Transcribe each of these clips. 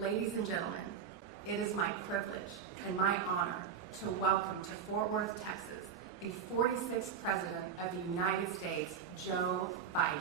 Ladies and gentlemen, it is my privilege and my honor to welcome to Fort Worth, Texas, the 46th President of the United States, Joe Biden.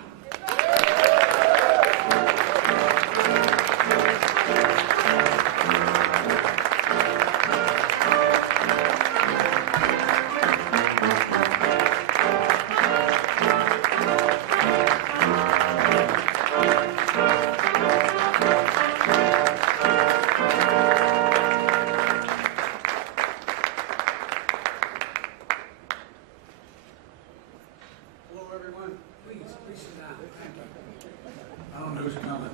I don't know who's coming.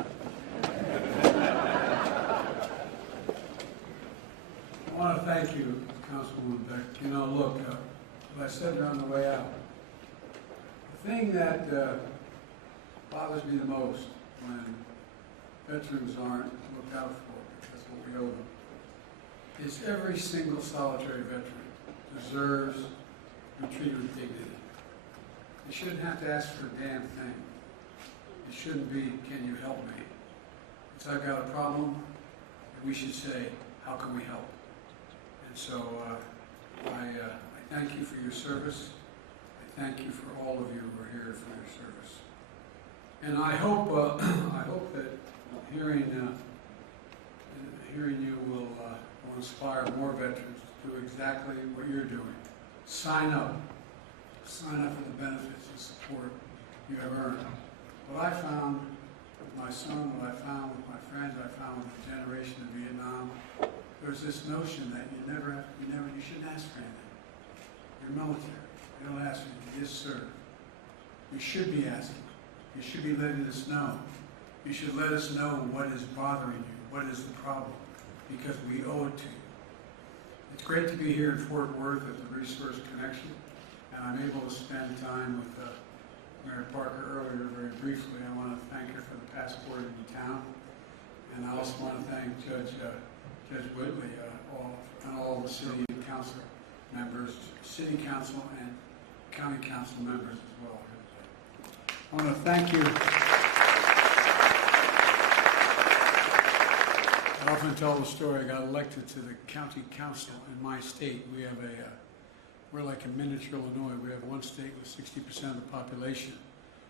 I want to thank you, Councilwoman Beck. You know, look, what I said on the way out, the thing that bothers me the most when veterans aren't looked out for, because that's what we owe them, is every single solitary veteran deserves to be treated with dignity. You shouldn't have to ask for a damn thing. It shouldn't be, can you help me? It's I've got a problem, we should say, how can we help? And so I thank you for your service. I thank you for all of you who are here for your service. And I hope that hearing you will inspire more veterans to do exactly what you're doing. Sign up. Sign up for the benefits and support you have earned. What I found with my son, what I found with my friends, I found with the generation of Vietnam, there's this notion that you shouldn't ask for anything. You're military. You don't ask for anything. You just serve. You should be asking. You should be letting us know. You should let us know what is bothering you, what is the problem, because we owe it to you. It's great to be here in Fort Worth at the Resource Connection, and I'm able to spend time with Mayor Parker earlier very briefly. I want to thank her for the passport in the town, and I also want to thank Judge Whitley and all the city council members, city council and county council members as well. I want to thank you. I often tell the story. I got elected to the county council in my state. We're like a miniature Illinois. We have one state with 60% of the population.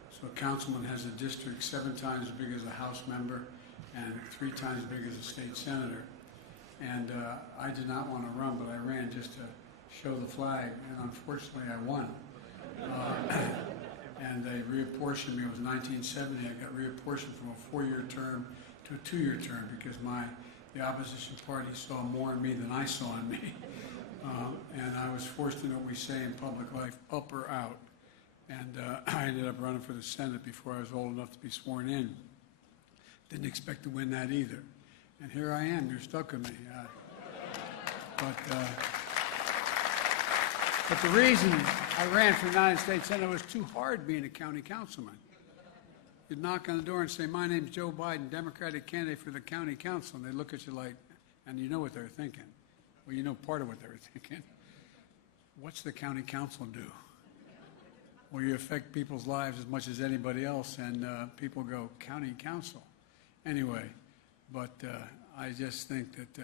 So a councilman has a district 7 times as big as a House member and 3 times as big as a state senator. And I did not want to run, but I ran just to show the flag, and unfortunately I won. And they reapportioned me. It was 1970. I got reapportioned from a 4-year term to a 2-year term because the opposition party saw more in me than I saw in me. And I was forced to know what we say in public life, up or out. And I ended up running for the Senate before I was old enough to be sworn in. Didn't expect to win that either. And here I am, you're stuck with me. But the reason I ran for the United States Senate was too hard being a county councilman. You'd knock on the door and say, my name's Joe Biden, Democratic candidate for the county council. And they look at you like, and you know what they're thinking. Well, you know part of what they were thinking. What's the county council do? Well, you affect people's lives as much as anybody else, and people go, county council. Anyway, but I just think that,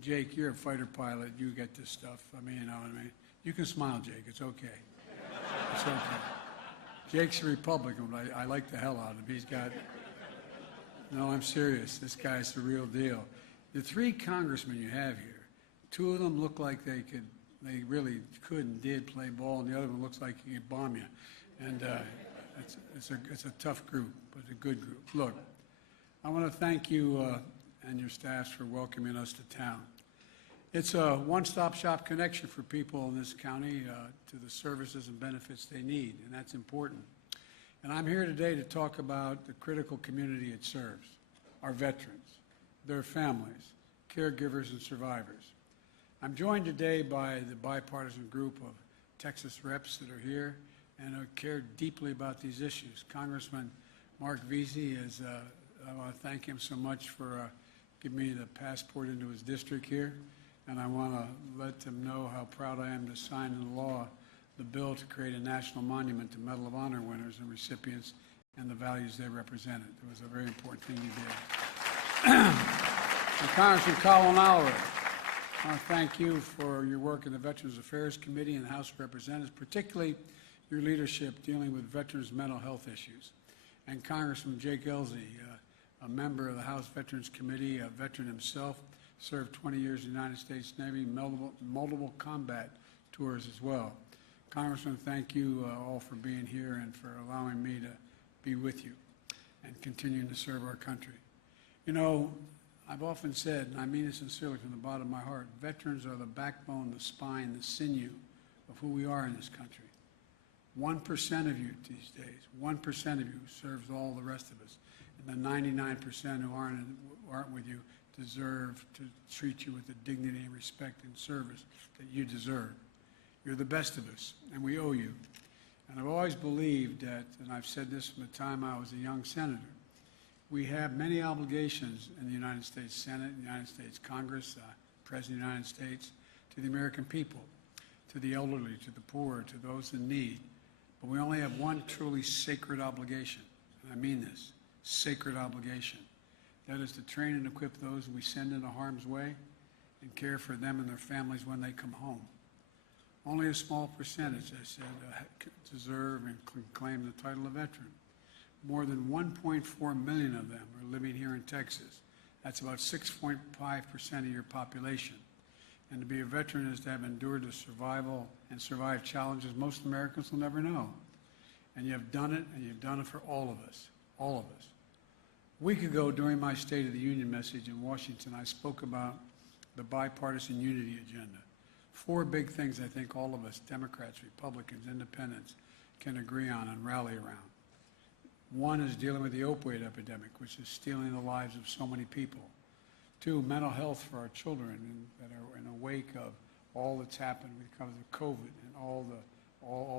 Jake, you're a fighter pilot. You get this stuff. I mean, you know what I mean? You can smile, Jake. It's okay. It's okay. Jake's a Republican, but I like the hell out of him. He's got, no, I'm serious. This guy's the real deal. The 3 congressmen you have here, 2 of them look like they really could and did play ball, and the other one looks like he could bomb you. And it's a tough group, but a good group. Look, I want to thank you and your staffs for welcoming us to town. It's a one-stop shop connection for people in this county to the services and benefits they need, and that's important. And I'm here today to talk about the critical community it serves, our veterans, their families, caregivers, and survivors. I'm joined today by the bipartisan group of Texas reps that are here and who care deeply about these issues. Congressman Mark Veazey I want to thank him so much for giving me the passport into his district here. And I want to let them know how proud I am to sign into law the bill to create a national monument to Medal of Honor winners and recipients and the values they represented. It was a very important thing you did. And Congressman Colin Oliver, I want to thank you for your work in the Veterans Affairs Committee and the House of Representatives, particularly your leadership dealing with veterans' mental health issues. And Congressman Jake Ellzey, a member of the House Veterans Committee, a veteran himself, served 20 years in the United States Navy, multiple combat tours as well. Congressman, thank you all for being here and for allowing me to be with you and continuing to serve our country. You know, I've often said, and I mean it sincerely from the bottom of my heart, veterans are the backbone, the spine, the sinew of who we are in this country. 1% of you these days, 1% of you serves all the rest of us. And the 99% who aren't with you deserve to treat you with the dignity and respect and service that you deserve. You're the best of us, and we owe you. And I've always believed that, and I've said this from the time I was a young senator, we have many obligations in the United States Senate, the United States Congress, President of the United States, to the American people, to the elderly, to the poor, to those in need. But we only have one truly sacred obligation, and I mean this, sacred obligation. That is to train and equip those we send into harm's way and care for them and their families when they come home. Only a small percentage, I said, deserve and claim the title of veteran. More than 1.4 million of them are living here in Texas. That's about 6.5% of your population. And to be a veteran is to have endured the survival and survived challenges most Americans will never know. And you have done it, and you've done it for all of us, all of us. A week ago, during my State of the Union message in Washington, I spoke about the bipartisan unity agenda. 4 big things I think all of us, Democrats, Republicans, Independents, can agree on and rally around. One is dealing with the opioid epidemic, which is stealing the lives of so many people. 2, mental health for our children that are in the wake of all that's happened because of COVID and all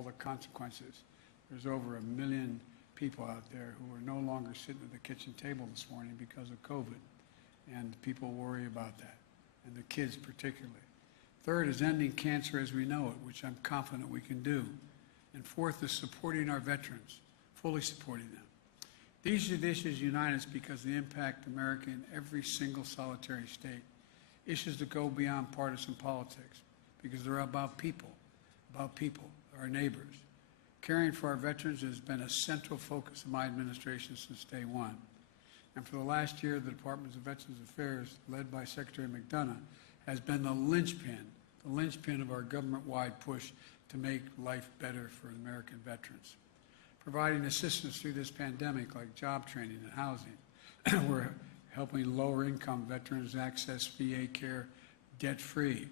the consequences. There's over 1 million people out there who are no longer sitting at the kitchen table this morning because of COVID, and people worry about that, and the kids particularly. 3rd is ending cancer as we know it, which I'm confident we can do. And 4th is supporting our veterans, fully supporting them. These are the issues unite us because they impact America in every single solitary state. Issues that go beyond partisan politics because they're about people, our neighbors. Caring for our veterans has been a central focus of my administration since day one. And for the last year, the Department of Veterans Affairs, led by Secretary McDonough, has been the linchpin of our government-wide push to make life better for American veterans. Providing assistance through this pandemic like job training and housing. We're helping lower-income veterans access VA care debt-free.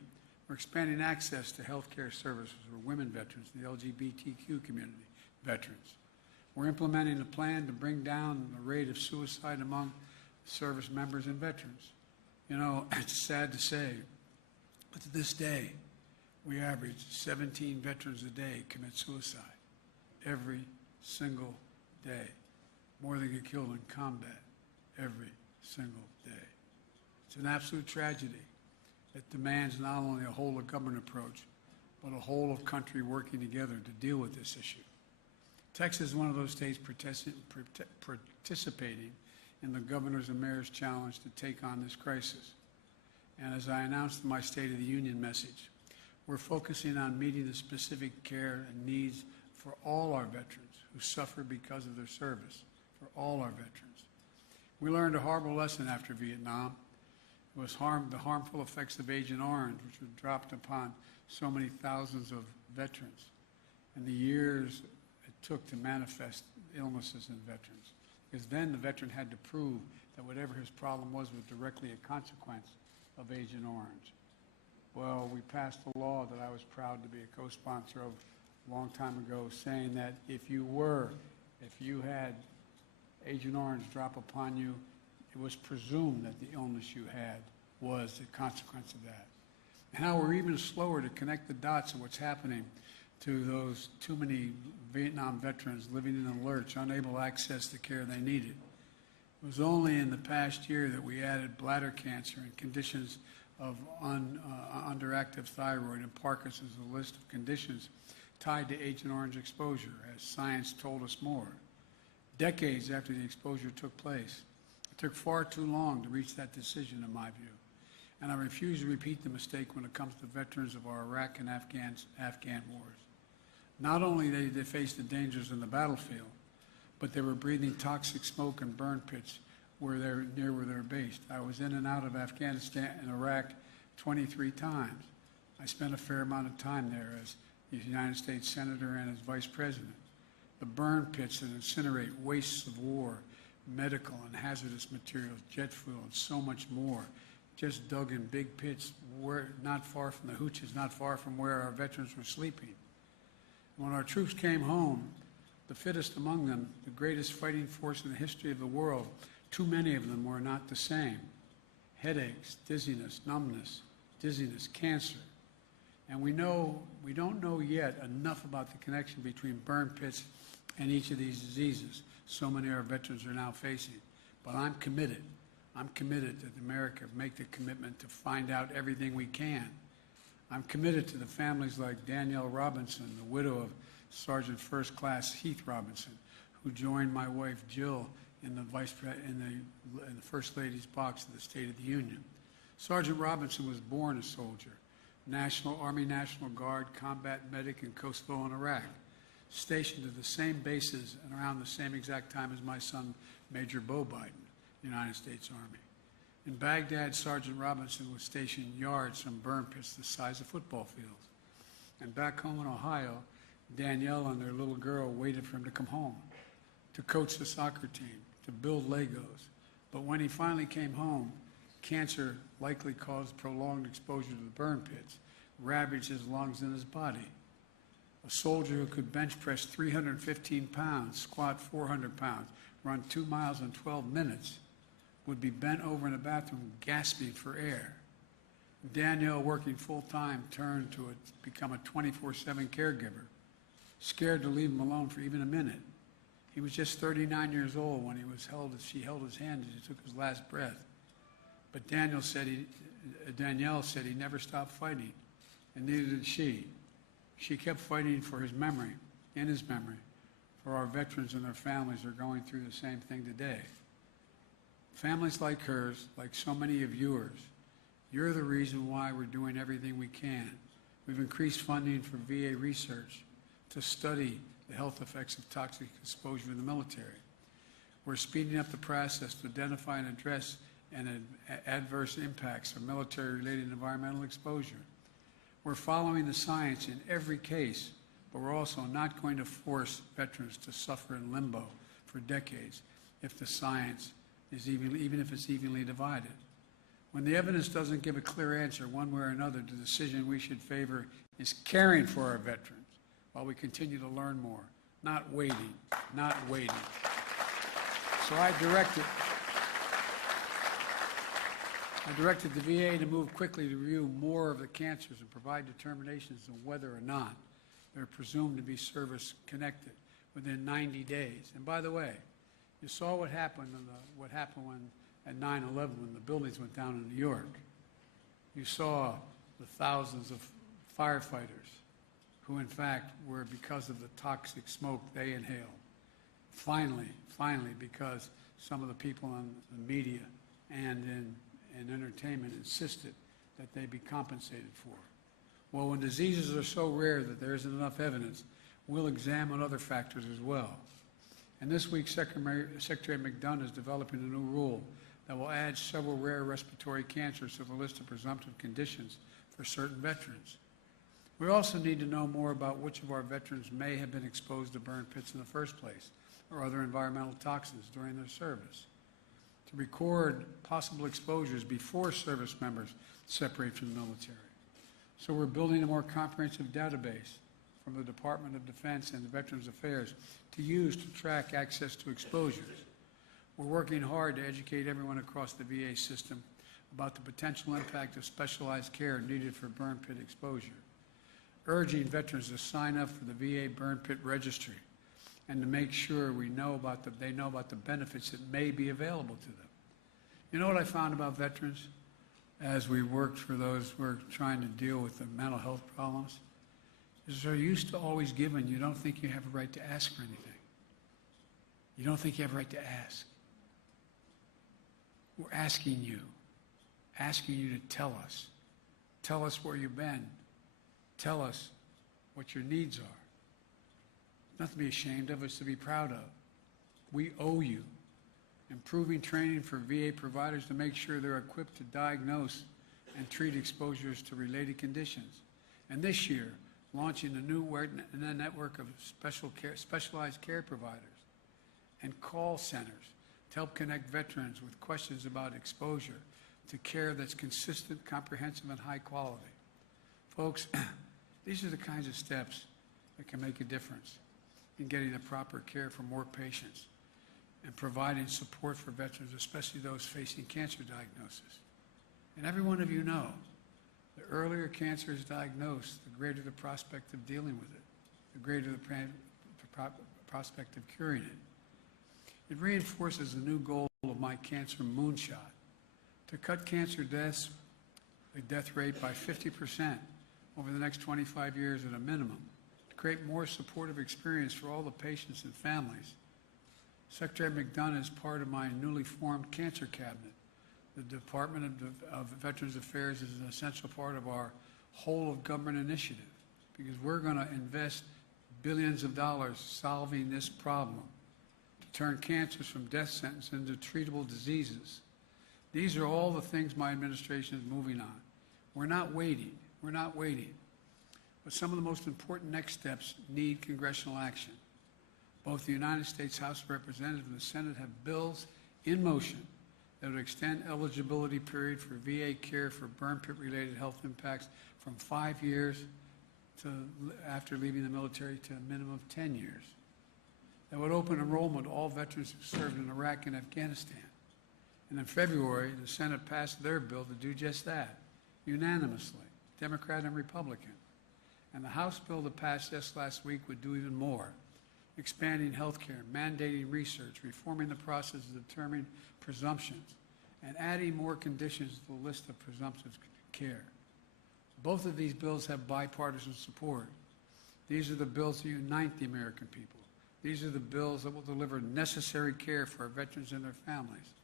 We're expanding access to health care services for women veterans and the LGBTQ community veterans. We're implementing a plan to bring down the rate of suicide among service members and veterans. You know, it's sad to say, but to this day, we average 17 veterans a day commit suicide every single day. More than get killed in combat every single day. It's an absolute tragedy that demands not only a whole of government approach, but a whole of country working together to deal with this issue. Texas is one of those states participating in the governor's and mayor's challenge to take on this crisis. And as I announced in my State of the Union message, we're focusing on meeting the specific care and needs for all our veterans who suffer because of their service, for all our veterans. We learned a horrible lesson after Vietnam. It was the harmful effects of Agent Orange, which were dropped upon so many thousands of veterans, and the years it took to manifest illnesses in veterans. Because then the veteran had to prove that whatever his problem was directly a consequence of Agent Orange. Well, we passed a law that I was proud to be a co-sponsor of a long time ago, saying that if you had Agent Orange drop upon you, it was presumed that the illness you had was the consequence of that. And how we're even slower to connect the dots of what's happening to those too many Vietnam veterans living in a lurch, unable to access the care they needed. It was only in the past year that we added bladder cancer and conditions of underactive thyroid and Parkinson's, a list of conditions tied to Agent Orange exposure, as science told us more. Decades after the exposure took place, took far too long to reach that decision, in my view. And I refuse to repeat the mistake when it comes to veterans of our Iraq and Afghan wars. Not only did they face the dangers in the battlefield, but they were breathing toxic smoke and burn pits near where they're based. I was in and out of Afghanistan and Iraq 23 times. I spent a fair amount of time there as the United States Senator and as Vice President. The burn pits that incinerate wastes of war, medical and hazardous materials, jet fuel, and so much more, just dug in big pits not far from the hooches, not far from where our veterans were sleeping. When our troops came home, the fittest among them, the greatest fighting force in the history of the world, too many of them were not the same. Headaches, dizziness, numbness, dizziness, cancer. And we don't know yet enough about the connection between burn pits and each of these diseases so many of our veterans are now facing. But I'm committed. I'm committed that America make the commitment to find out everything we can. I'm committed to the families like Danielle Robinson, the widow of Sergeant First Class Heath Robinson, who joined my wife Jill in the First Lady's box of the State of the Union. Sergeant Robinson was born a soldier, Army National Guard, combat medic in Kosovo and Iraq, stationed at the same bases and around the same exact time as my son, Major Bo Biden, United States Army. In Baghdad, Sergeant Robinson was stationed yards from burn pits the size of football fields. And back home in Ohio, Danielle and their little girl waited for him to come home, to coach the soccer team, to build Legos. But when he finally came home, cancer likely caused prolonged exposure to the burn pits, ravaged his lungs and his body. A soldier who could bench press 315 pounds, squat 400 pounds, run 2 miles in 12 minutes, would be bent over in a bathroom gasping for air. Danielle, working full-time, turned to become a 24/7 caregiver, scared to leave him alone for even a minute. He was just 39 years old when she held his hand as he took his last breath. But Danielle said he never stopped fighting, and neither did she. She kept fighting for his memory, in his memory, for our veterans and their families are going through the same thing today. Families like hers, like so many of yours, you're the reason why we're doing everything we can. We've increased funding for VA research to study the health effects of toxic exposure in the military. We're speeding up the process to identify and address adverse impacts of military-related environmental exposure. We're following the science in every case, but we're also not going to force veterans to suffer in limbo for decades if the science is even if it's evenly divided. When the evidence doesn't give a clear answer one way or another, the decision we should favor is caring for our veterans while we continue to learn more, not waiting. So I directed the VA to move quickly to review more of the cancers and provide determinations on whether or not they're presumed to be service-connected within 90 days. And by the way, you saw what happened when at 9/11 when the buildings went down in New York. You saw the thousands of firefighters who, in fact, were because of the toxic smoke they inhaled. Finally, because some of the people in the media and in entertainment insisted that they be compensated for. Well, when diseases are so rare that there isn't enough evidence, we'll examine other factors as well. And this week, Secretary McDonough is developing a new rule that will add several rare respiratory cancers to the list of presumptive conditions for certain veterans. We also need to know more about which of our veterans may have been exposed to burn pits in the first place or other environmental toxins during their service. To record possible exposures before service members separate from the military. So we're building a more comprehensive database from the Department of Defense and the Veterans Affairs to use to track access to exposures. We're working hard to educate everyone across the VA system about the potential impact of specialized care needed for burn pit exposure, urging veterans to sign up for the VA Burn Pit Registry and to make sure they know about the benefits that may be available to them. You know what I found about veterans as we worked for those who are trying to deal with the mental health problems? Is they're used to always giving. You don't think you have a right to ask for anything. You don't think you have a right to ask. We're asking you to tell us where you've been, tell us what your needs are. Nothing to be ashamed of, it's to be proud of. We owe you improving training for VA providers to make sure they're equipped to diagnose and treat exposures to related conditions. And this year, launching a new network of specialized care providers and call centers to help connect veterans with questions about exposure to care that's consistent, comprehensive, and high quality. Folks, these are the kinds of steps that can make a difference in getting the proper care for more patients and providing support for veterans, especially those facing cancer diagnosis. And every one of you know, the earlier cancer is diagnosed, the greater the prospect of dealing with it, the greater the prospect of curing it. It reinforces the new goal of my cancer moonshot, to cut cancer deaths, the death rate by 50% over the next 25 years at a minimum, to create more supportive experience for all the patients and families. Secretary McDonough is part of my newly formed cancer cabinet. The Department of Veterans Affairs is an essential part of our whole of government initiative because we're going to invest billions of dollars solving this problem to turn cancers from death sentence into treatable diseases. These are all the things my administration is moving on. We're not waiting. We're not waiting. But some of the most important next steps need congressional action. Both the United States House of Representatives and the Senate have bills in motion that would extend eligibility period for VA care for burn pit-related health impacts from 5 years to after leaving the military to a minimum of 10 years. That would open enrollment to all veterans who served in Iraq and Afghanistan. And in February, the Senate passed their bill to do just that, unanimously, Democrat and Republican. And the House bill that passed just last week would do even more, expanding health care, mandating research, reforming the process of determining presumptions, and adding more conditions to the list of presumptive care. Both of these bills have bipartisan support. These are the bills that unite the American people. These are the bills that will deliver necessary care for our veterans and their families.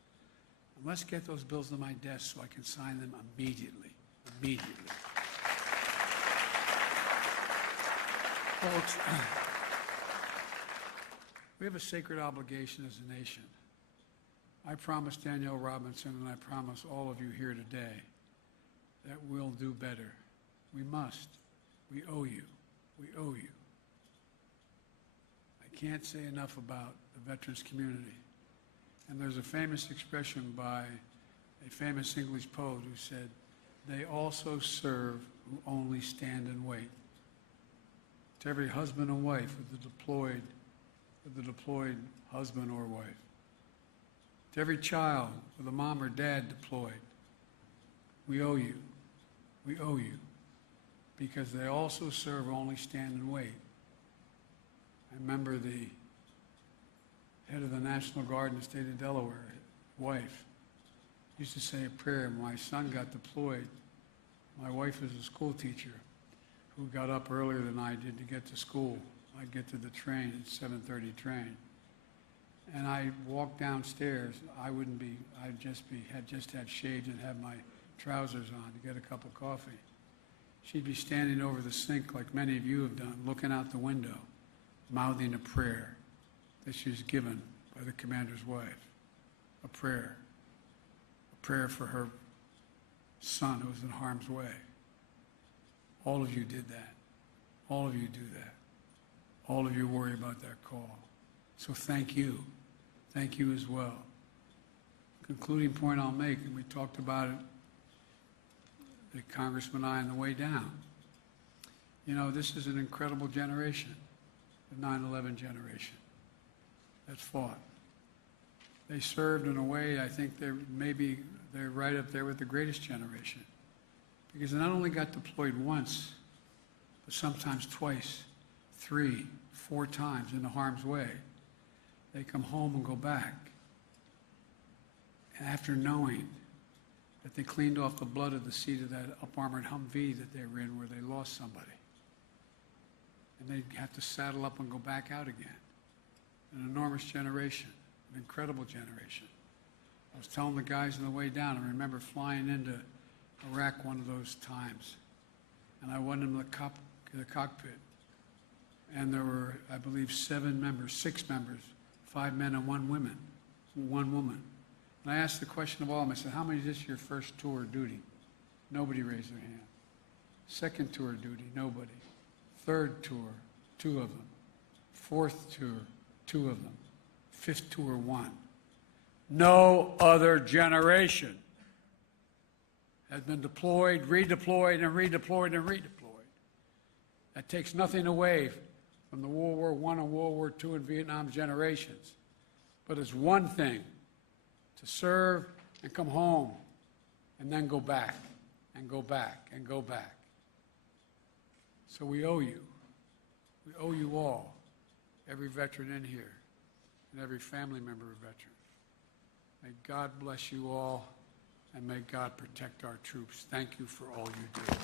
And let's get those bills to my desk so I can sign them immediately. Immediately. Folks, we have a sacred obligation as a nation. I promise Danielle Robinson and I promise all of you here today that we'll do better. We must. We owe you. We owe you. I can't say enough about the veterans community. And there's a famous expression by a famous English poet who said, "They also serve who only stand and wait." To every husband and wife with the deployed husband or wife. To every child with a mom or dad deployed, we owe you. We owe you. Because they also serve only stand and wait. I remember the head of the National Guard in the state of Delaware, wife, used to say a prayer. When my son got deployed, my wife was a school teacher who got up earlier than I did to get to school. I'd get to the train at 7:30 train. And I walked downstairs. I'd just had shaved and had my trousers on to get a cup of coffee. She'd be standing over the sink like many of you have done, looking out the window, mouthing a prayer that she was given by the commander's wife. A prayer for her son who was in harm's way. All of you did that. All of you do that. All of you worry about that call. So thank you. Thank you as well. Concluding point I'll make, and we talked about it, the Congressman and I on the way down. You know, this is an incredible generation, the 9/11 generation that's fought. They served in a way I think they're right up there with the greatest generation. Because they not only got deployed once, but sometimes twice, 3, 4 times into harm's way. They come home and go back. And after knowing that they cleaned off the blood of the seat of that up-armored Humvee that they were in where they lost somebody. And they have to saddle up and go back out again. An enormous generation, an incredible generation I was telling the guys on the way down, I remember flying into Iraq one of those times, and I went into the cockpit, and there were, I believe, 6 members, 5 men and 1 woman. And I asked the question of all of them, I said, how many is this your first tour of duty? Nobody raised their hand. Second tour of duty, nobody. Third tour, 2 of them. Fourth tour, 2 of them. Fifth tour, 1. No other generation has been deployed, redeployed, and redeployed, and redeployed. That takes nothing away from the World War I and World War II and Vietnam generations. But it's one thing to serve and come home and then go back and go back and go back. So we owe you. We owe you all, every veteran in here and every family member of veterans. May God bless you all, and may God protect our troops. Thank you for all you do.